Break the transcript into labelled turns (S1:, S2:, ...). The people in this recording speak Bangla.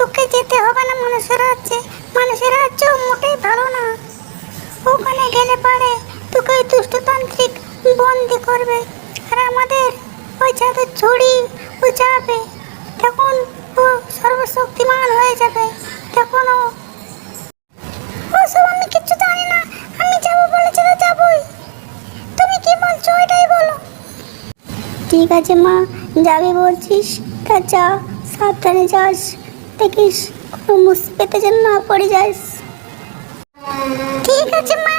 S1: মানুষের রাজ্যে। মানুষের রাজ্য মোটেই ভালো না। ওখানে গেলে পারে তোকে ওই দুষ্টতান্ত্রিক বন্দি করবে। আর আমাদের ওই যাদের ছড়ি ও যাবে। তখন ও সর্বশক্তিমান হয়ে যাবে। তখন ও ওসব আমি কিচ্ছু জানি না। আমি যাব বলেছি বলো। ঠিক আছে মা, যাবি বলছিস। তা যা, সাবধানে যাস। থাকিস কোনো মুসিবতে যেন না পড়ে যাস। ঠিক আছে মা।